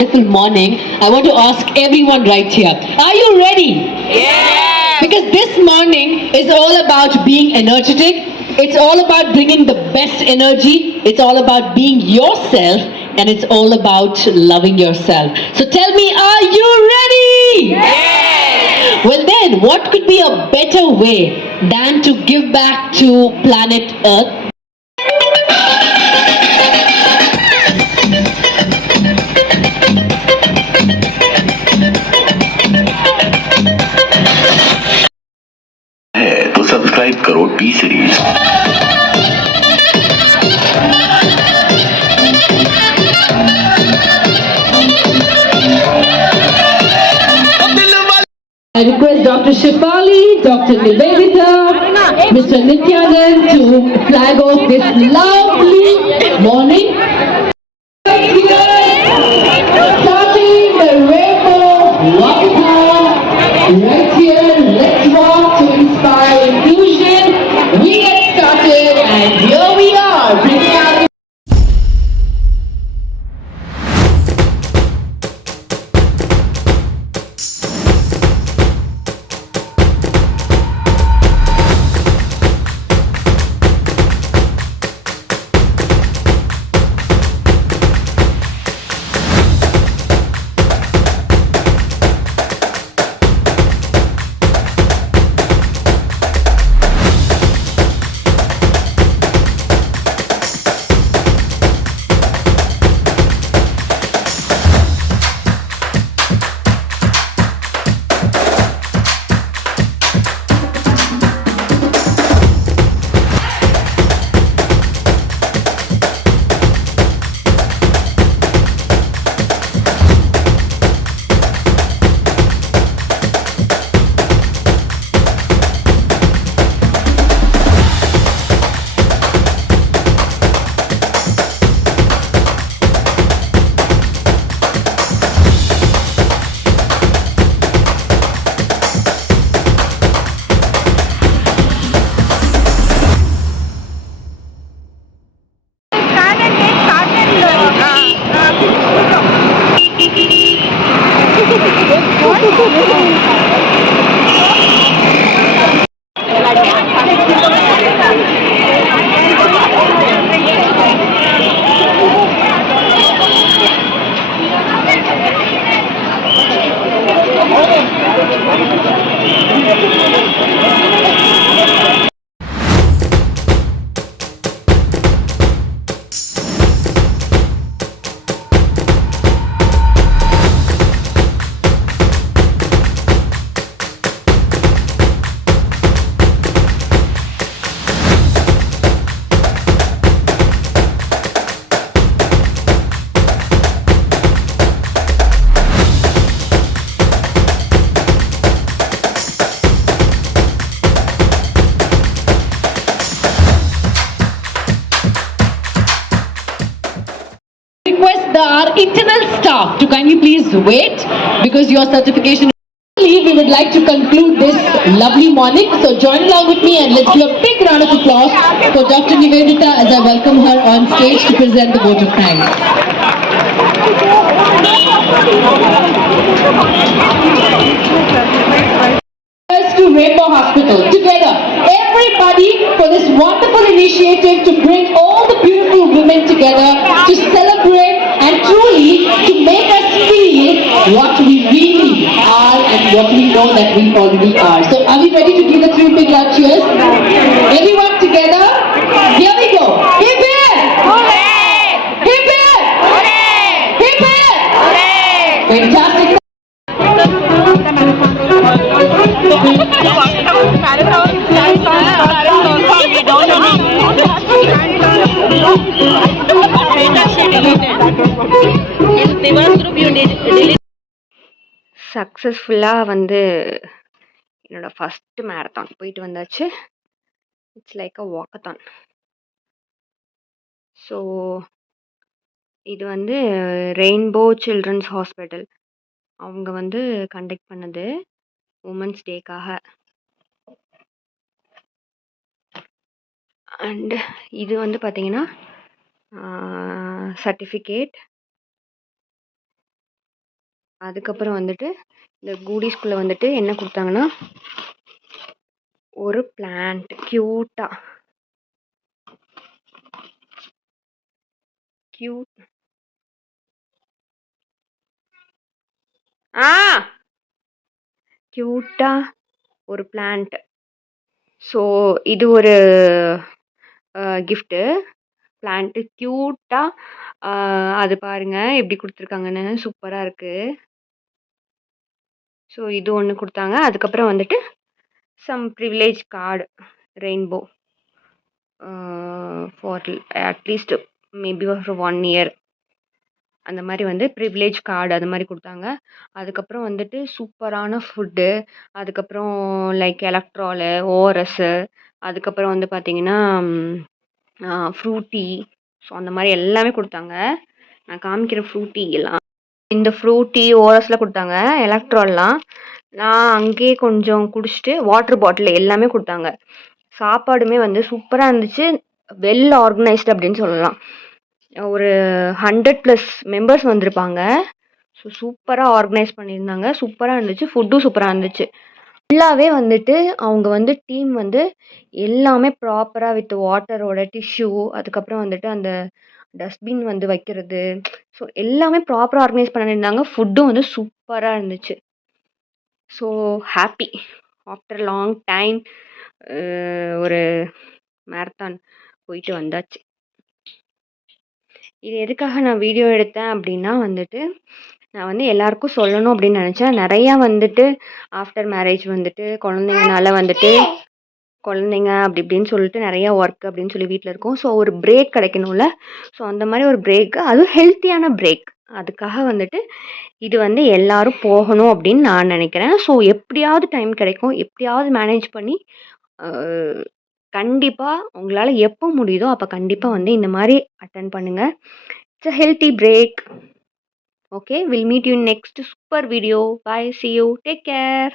Wonderful morning. I want to ask everyone right here, are you ready? Yes. Because this morning is all about being energetic. It's all about bringing the best energy. It's all about being yourself. And it's all about loving yourself. So tell me, are you ready? Yes. Well, then, what could be a better way than to give back to planet Earth? है तो सब्सक्राइब करो T series. I request Dr. Shifali, Dr. Nivedita, Mr. Nityanand to flag off this lovely morning. Starting the rainbow walkathon right here. Let's walk to inspire inclusion. We get started, and here we are, bringing out. Request our internal staff to kindly please wait because your certification. We would like to conclude this lovely morning. So join along with me and let's give a big round of applause for Dr. Nivedita as I welcome her on stage to present the vote of thanks. To Rainbow Hospital together, everybody, for this wonderful initiative to bring all the beautiful women together to celebrate and truly to make us feel what we really are and what we know that we already are. So are we ready to give the three big loud cheers? Everyone together? Here we go. Hip hip! Hip hip! Hip hip! Fantastic. சக்ஸஸ்ஃபுல்லாக என்னோட first marathon போயிட்டு வந்தாச்சு. It's like a walkathon. So இது rainbow children's hospital அவங்க கண்டக்ட் பண்ணது உமன்ஸ் டேக்காக. அண்டு இது பார்த்தீங்கன்னா சர்டிஃபிகேட் அதுக்கப்புறம் வந்துட்டு இந்த கூடிஸ்குள்ளே வந்துட்டு என்ன கொடுத்தாங்கன்னா ஒரு பிளான்ட் க்யூட்டா க்யூட் க்யூட்டா ஒரு பிளான்ட். ஸோ இது ஒரு கிஃப்ட்டு. பிளான்ட்டு க்யூட்டா அது பாருங்க எப்படி கொடுத்துருக்காங்கன்னு சூப்பராக இருக்குது. ஸோ இது ஒன்று கொடுத்தாங்க. அதுக்கப்புறம் வந்துட்டு some privilege card rainbow for at least maybe for 1 year அந்த மாதிரி வந்து ப்ரிவிலேஜ் கார்டு அது மாதிரி கொடுத்தாங்க. அதுக்கப்புறம் வந்துட்டு சூப்பரான ஃபுட்டு, அதுக்கப்புறம் லைக் எலக்ட்ராலு, ஓஆர்எஸ்ஸு, அதுக்கப்புறம் வந்து பார்த்தீங்கன்னா ஃப்ரூட்டி. ஸோ அந்த மாதிரி எல்லாமே கொடுத்தாங்க. நான் காமிக்கிற ஃப்ரூட்டி எல்லாம் இந்த ஃப்ரூட்டி ஓஆர்எஸ்லாம் கொடுத்தாங்க. எலக்ட்ரால்லாம் நான் அங்கேயே கொஞ்சம் குடிச்சிட்டு வாட்டர் பாட்டில் எல்லாமே கொடுத்தாங்க. சாப்பாடுமே வந்து சூப்பராக இருந்துச்சு. வெல் ஆர்கனைஸ்டு அப்படின்னு சொல்லலாம். ஒரு 100+ மெம்பர்ஸ் வந்திருப்பாங்க. ஸோ சூப்பராக ஆர்கனைஸ் பண்ணியிருந்தாங்க. சூப்பராக இருந்துச்சு. ஃபுட்டும் சூப்பராக இருந்துச்சு. ஃபுல்லாகவே வந்துட்டு அவங்க வந்து டீம் வந்து எல்லாமே ப்ராப்பராக வித் வாட்டரோட டிஷ்யூ, அதுக்கப்புறம் வந்துட்டு அந்த டஸ்ட்பின் வந்து வைக்கிறது, ஸோ எல்லாமே ப்ராப்பராக ஆர்கனைஸ் பண்ணியிருந்தாங்க. ஃபுட்டும் வந்து சூப்பராக இருந்துச்சு. So happy after long time ஒரு மேரத்தான் போயிட்டு வந்தாச்சு. இது எதுக்காக நான் வீடியோ எடுத்தேன் அப்படின்னா வந்துட்டு நான் வந்து எல்லாருக்கும் சொல்லணும் அப்படின்னு நினச்சேன். நிறையா வந்துட்டு ஆஃப்டர் மேரேஜ் வந்துட்டு குழந்தைங்கனால வந்துட்டு குழந்தைங்க அப்படி இப்படின்னு சொல்லிட்டு நிறையா ஒர்க் அப்படின்னு சொல்லி வீட்டில் இருக்கோம். ஸோ ஒரு பிரேக் கிடைக்கணும்ல. ஸோ அந்த மாதிரி ஒரு பிரேக்கு, அதுவும் ஹெல்த்தியான பிரேக். அதுக்காக வந்துட்டு இது வந்து எல்லாரும் போகணும் அப்படின்னு நான் நினைக்கிறேன். ஸோ எப்படியாவது டைம் கிடைக்கும், எப்படியாவது மேனேஜ் பண்ணி கண்டிப்பாக உங்களால் எப்போ முடியுதோ அப்போ கண்டிப்பாக வந்து இந்த மாதிரி அட்டன் பண்ணுங்கள். It's a healthy break. Okay, will meet you next super video. Bye, see you, take care.